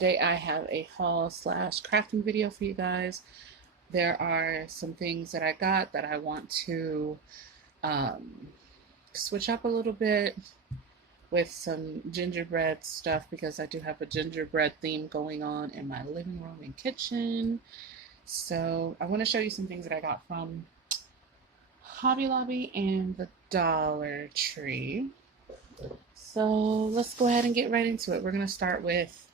today I have a haul slash crafting video for you guys. There are some things that I got that I want to switch up a little bit with some gingerbread stuff because I do have a gingerbread theme going on in my living room and kitchen. So I want to show you some things that I got from Hobby Lobby and the Dollar Tree. So let's go ahead and get right into it. We're going to start with,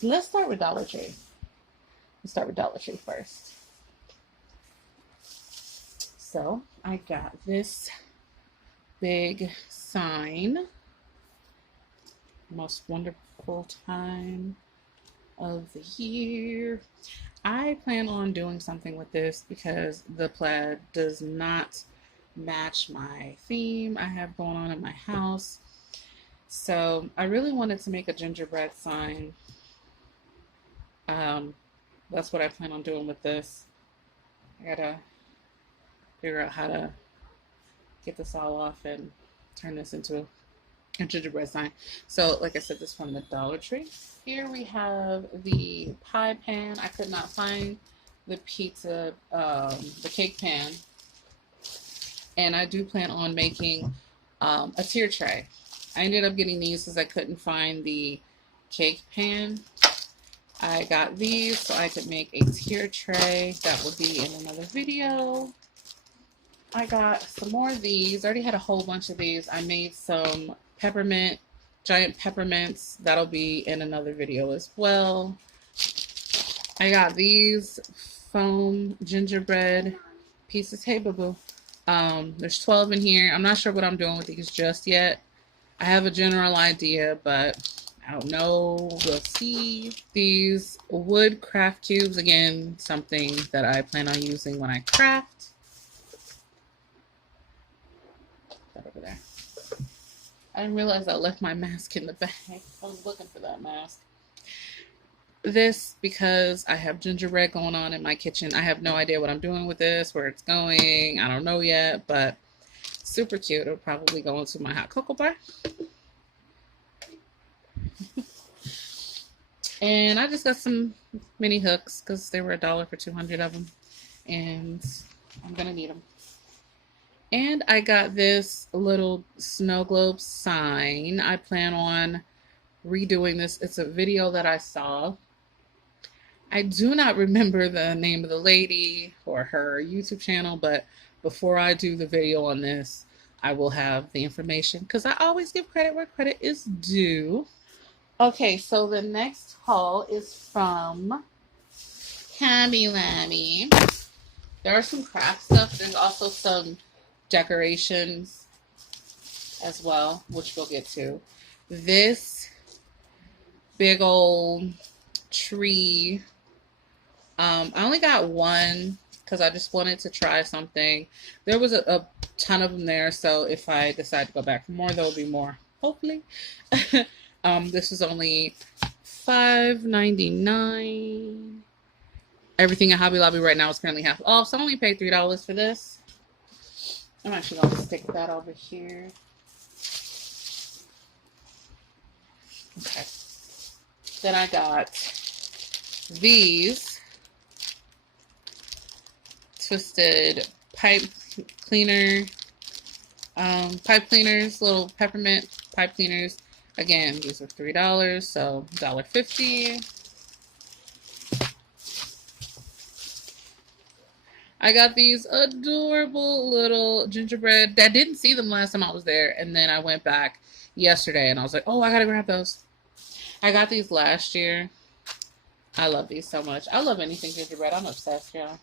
Dollar Tree. Let's start with Dollar Tree first. So I got this big sign. Most wonderful time of the year. I plan on doing something with this because the plaid does not match my theme I have going on in my house. So I really wanted to make a gingerbread sign. That's what I plan on doing with this. I gotta figure out how to get this all off and turn this into a gingerbread sign. So like I said, this is from the Dollar Tree. Here we have the pie pan. I could not find the cake pan. And I do plan on making a tier tray. I ended up getting these because I couldn't find the cake pan. I got these so I could make a tier tray. That will be in another video. I got some more of these. I already had a whole bunch of these. I made some giant peppermints. That'll be in another video as well. I got these foam gingerbread pieces. Hey, boo-boo. There's 12 in here. I'm not sure what I'm doing with these just yet. I have a general idea, but I don't know. We'll see. These wood craft cubes. Again, something that I plan on using when I craft. That over there. I didn't realize I left my mask in the bag. I was looking for that mask. This, because I have gingerbread going on in my kitchen. I have no idea what I'm doing with this, where it's going. I don't know yet, but super cute. It'll probably go into my hot cocoa bar. And I just got some mini hooks because they were $1 for 200 of them. And I'm going to need them. And I got this little snow globe sign. I plan on redoing this. It's a video that I saw. I do not remember the name of the lady or her YouTube channel, but before I do the video on this, I will have the information because I always give credit where credit is due. Okay, so the next haul is from Hobby Lobby. There are some craft stuff. There's also some decorations as well, which we'll get to. This big old tree. I only got one because I just wanted to try something. There was a ton of them there, so if I decide to go back for more, there will be more, hopefully. This was only $5.99. Everything at Hobby Lobby right now is currently half off, so I only paid $3 for this. I'm actually going to stick that over here. Okay. Then I got these twisted pipe cleaners, little peppermint pipe cleaners. Again, these are $3, so $1.50. I got these adorable little gingerbread. I didn't see them last time I was there, and then I went back yesterday, and I was like, oh, I gotta grab those. I got these last year. I love these so much. I love anything gingerbread. I'm obsessed, y'all.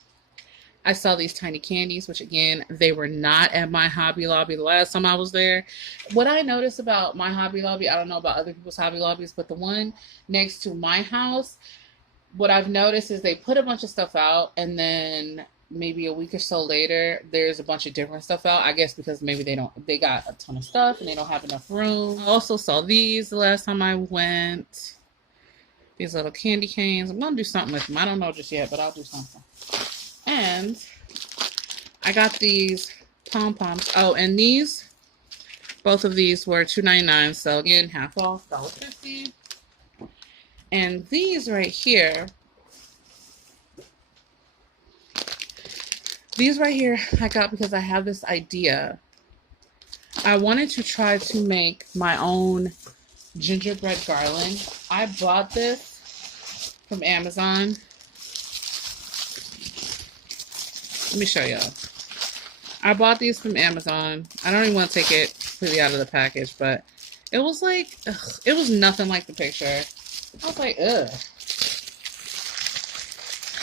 I saw these tiny candies, which again, they were not at my Hobby Lobby the last time I was there. What I noticed about my Hobby Lobby, I don't know about other people's Hobby Lobbies, but the one next to my house, what I've noticed is they put a bunch of stuff out, and then maybe a week or so later, there's a bunch of different stuff out. I guess because maybe they got a ton of stuff and they don't have enough room. I also saw these the last time I went. These little candy canes. I'm gonna do something with them. I don't know just yet, but I'll do something. And I got these pom-poms. Oh, and these Both of these were $2.99, so again, half off, $1.50. And these right here, I got because I have this idea. I wanted to try to make my own gingerbread garland. I bought this from Amazon. Let me show y'all. I bought these from Amazon. I don't even want to take it completely out of the package, but it was like, ugh, it was nothing like the picture. I was like, ugh.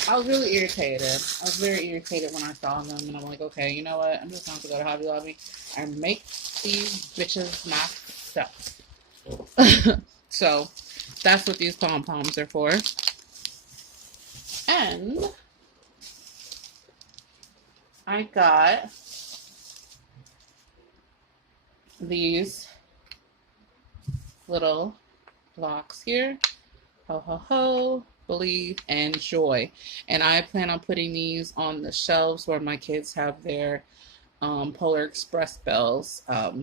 I was really irritated. I was very irritated when I saw them, and I'm like, okay, you know what? I'm just going to go to Hobby Lobby and make these bitches myself. So that's what these pom-poms are for. And I got these little blocks here. Ho, ho, ho, believe, and joy. And I plan on putting these on the shelves where my kids have their Polar Express bells,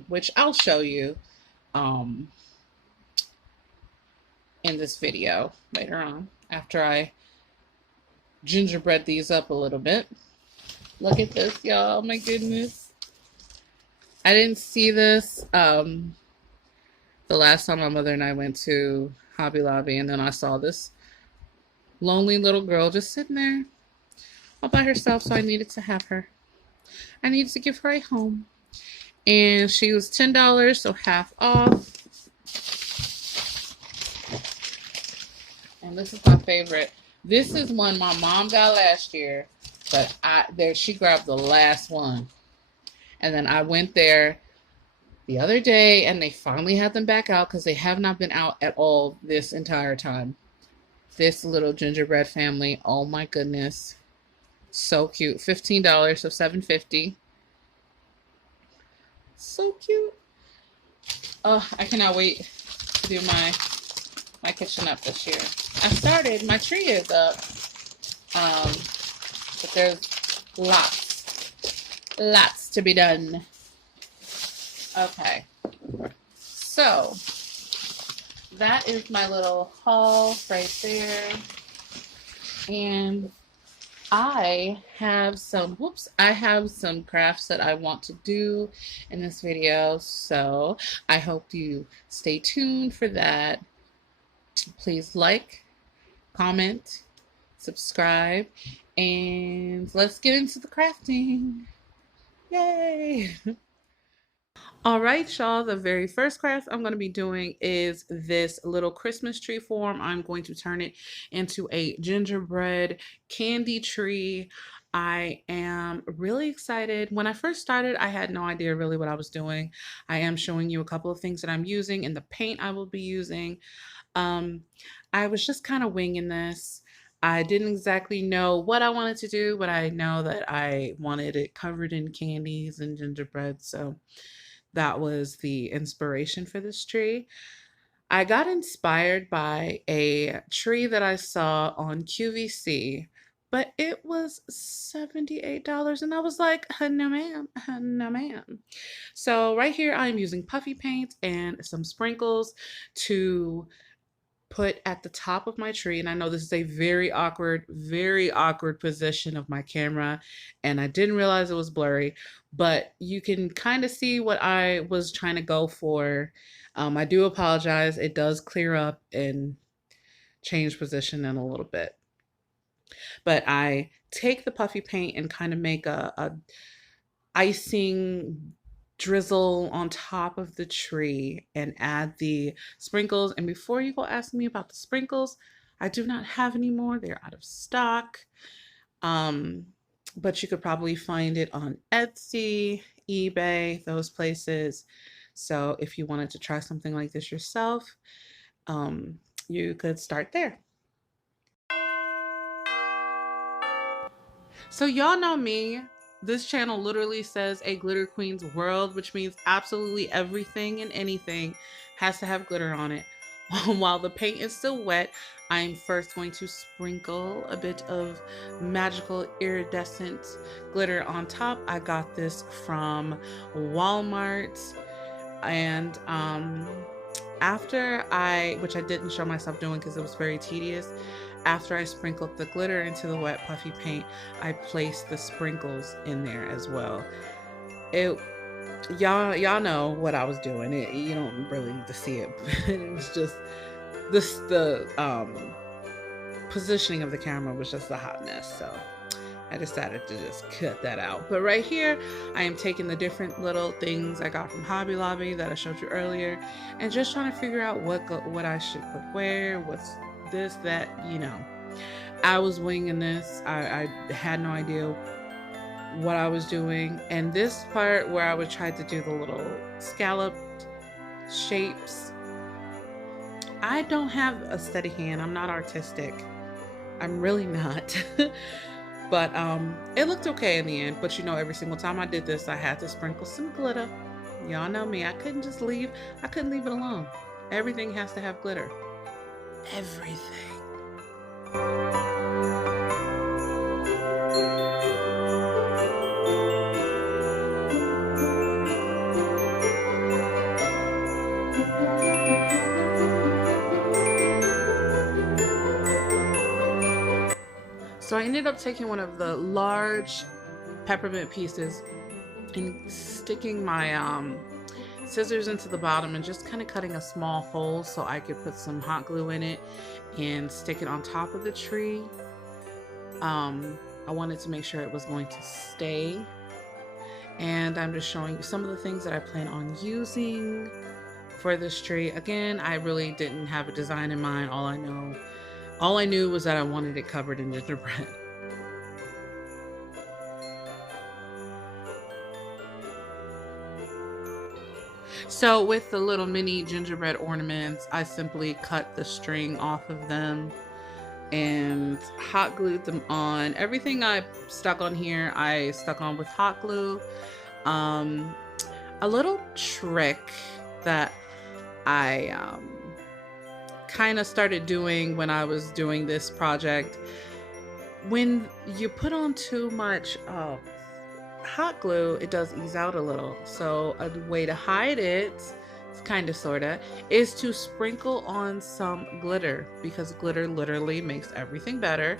which I'll show you in this video later on after I gingerbread these up a little bit. Look at this, y'all. My goodness. I didn't see this the last time my mother and I went to Hobby Lobby, and then I saw this lonely little girl just sitting there all by herself, so I needed to have her. I needed to give her a home. And she was $10, so half off. And this is my favorite. This is one my mom got last year, but she grabbed the last one. And then I went there the other day, and they finally had them back out because they have not been out at all this entire time. This little gingerbread family, oh my goodness, so cute. $15, so $7.50. So cute. Oh, I cannot wait to do my kitchen up this year. I started, my tree is up, but there's lots to be done. Okay, so that is my little haul right there. And I have some crafts that I want to do in this video, so I hope you stay tuned for that. Please like, comment, subscribe, and let's get into the crafting. Yay! All right, y'all, the very first craft I'm going to be doing is this little Christmas tree form. I'm going to turn it into a gingerbread candy tree. I am really excited. When I first started, I had no idea really what I was doing. I am showing you a couple of things that I'm using and the paint I will be using. I was just kind of winging this. I didn't exactly know what I wanted to do, but I know that I wanted it covered in candies and gingerbread, so that was the inspiration for this tree. I got inspired by a tree that I saw on QVC, but it was $78, and I was like, no ma'am, no ma'am. So right here I'm using puffy paint and some sprinkles to put at the top of my tree. And I know this is a very awkward position of my camera, and I didn't realize it was blurry, but you can kind of see what I was trying to go for. I do apologize. It does clear up and change position in a little bit. But I take the puffy paint and kind of make a icing drizzle on top of the tree and add the sprinkles. And before you go ask me about the sprinkles, I do not have any more. They're out of stock. But you could probably find it on Etsy, eBay, those places. So if you wanted to try something like this yourself, you could start there. So y'all know me. This channel literally says a glitter queen's world, which means absolutely everything and anything has to have glitter on it. While the paint is still wet, I'm first going to sprinkle a bit of magical iridescent glitter on top. I got this from Walmart. And after which I didn't show myself doing because it was very tedious, after I sprinkled the glitter into the wet puffy paint, I placed the sprinkles in there as well. It y'all know what I was doing. You don't really need to see it. It was just the positioning of the camera was just a hot mess, so I decided to just cut that out. But right here, I am taking the different little things I got from Hobby Lobby that I showed you earlier, and just trying to figure out what I should put where, what's this, that, you know. I was winging this. I had no idea what I was doing. And this part where I would try to do the little scalloped shapes, I don't have a steady hand. I'm not artistic. I'm really not. But it looked okay in the end. But you know, every single time I did this, I had to sprinkle some glitter. Y'all know me. I couldn't leave it alone. Everything has to have glitter. Everything. So I ended up taking one of the large peppermint pieces and sticking my scissors into the bottom and just kind of cutting a small hole so I could put some hot glue in it and stick it on top of the tree. I wanted to make sure it was going to stay. And I'm just showing you some of the things that I plan on using for this tree. Again, I really didn't have a design in mind. All I knew was that I wanted it covered in gingerbread. So with the little mini gingerbread ornaments, I simply cut the string off of them and hot glued them on. Everything I stuck on here, I stuck on with hot glue. A little trick that I kind of started doing when I was doing this project, when you put on too much hot glue, it does ease out a little. So a way to hide it, kind of sorta, is to sprinkle on some glitter, because glitter literally makes everything better.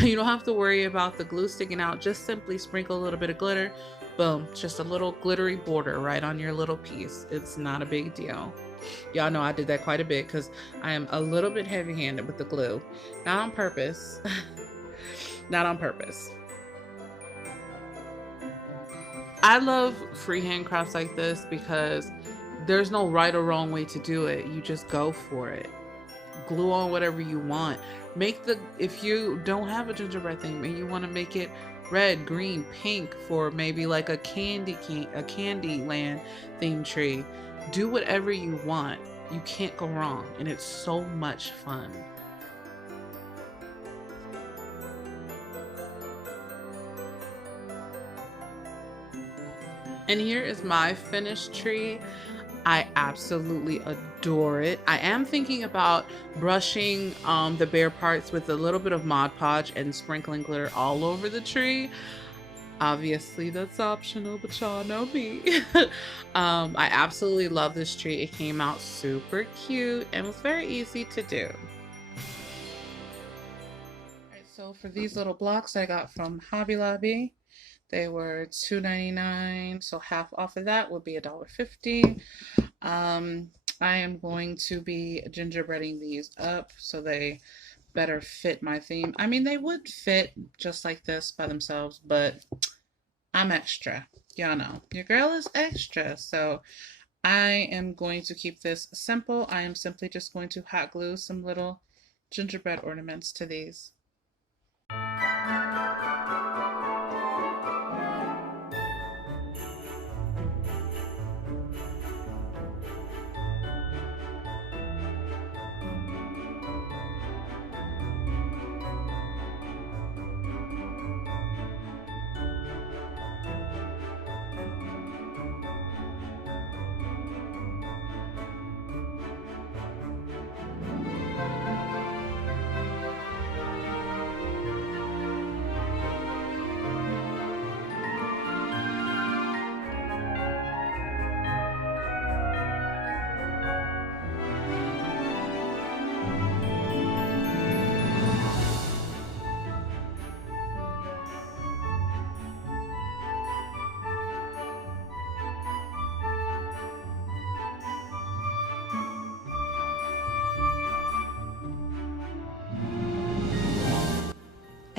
You don't have to worry about the glue sticking out. Just simply sprinkle a little bit of glitter. Boom, just a little glittery border right on your little piece. It's not a big deal. Y'all know I did that quite a bit because I am a little bit heavy-handed with the glue. Not on purpose. Not on purpose. I love freehand crafts like this because there's no right or wrong way to do it. You just go for it. Glue on whatever you want. If you don't have a gingerbread theme and you want to make it red, green, pink for maybe like a Candyland theme tree, do whatever you want. You can't go wrong, and it's so much fun. And here is my finished tree. I absolutely adore it. I am thinking about brushing the bare parts with a little bit of Mod Podge and sprinkling glitter all over the tree. Obviously that's optional, but y'all know me. I absolutely love this tree. It came out super cute and was very easy to do. Alright, so for these little blocks I got from Hobby Lobby. They were $2.99, so half off of that would be $1.50. I am going to be gingerbreading these up so they better fit my theme. I mean, they would fit just like this by themselves, but I'm extra. Y'all know, your girl is extra. So I am going to keep this simple. I am simply just going to hot glue some little gingerbread ornaments to these.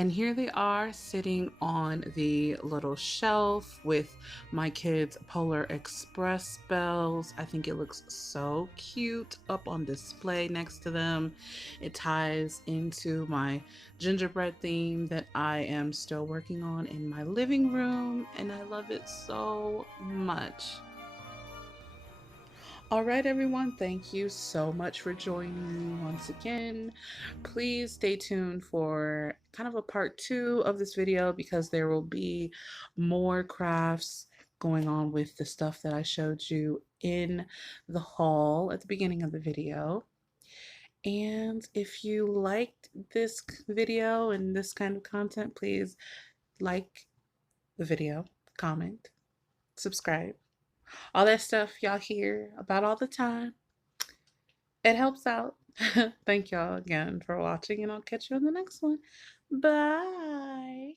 And here they are sitting on the little shelf with my kids' Polar Express bells. I think it looks so cute up on display next to them. It ties into my gingerbread theme that I am still working on in my living room, and I love it so much. All right, everyone, thank you so much for joining me once again. Please stay tuned for kind of a part 2 of this video because there will be more crafts going on with the stuff that I showed you in the haul at the beginning of the video. And if you liked this video and this kind of content, please like the video, comment, subscribe, all that stuff y'all hear about all the time. It helps out. Thank y'all again for watching, and I'll catch you in the next one. Bye.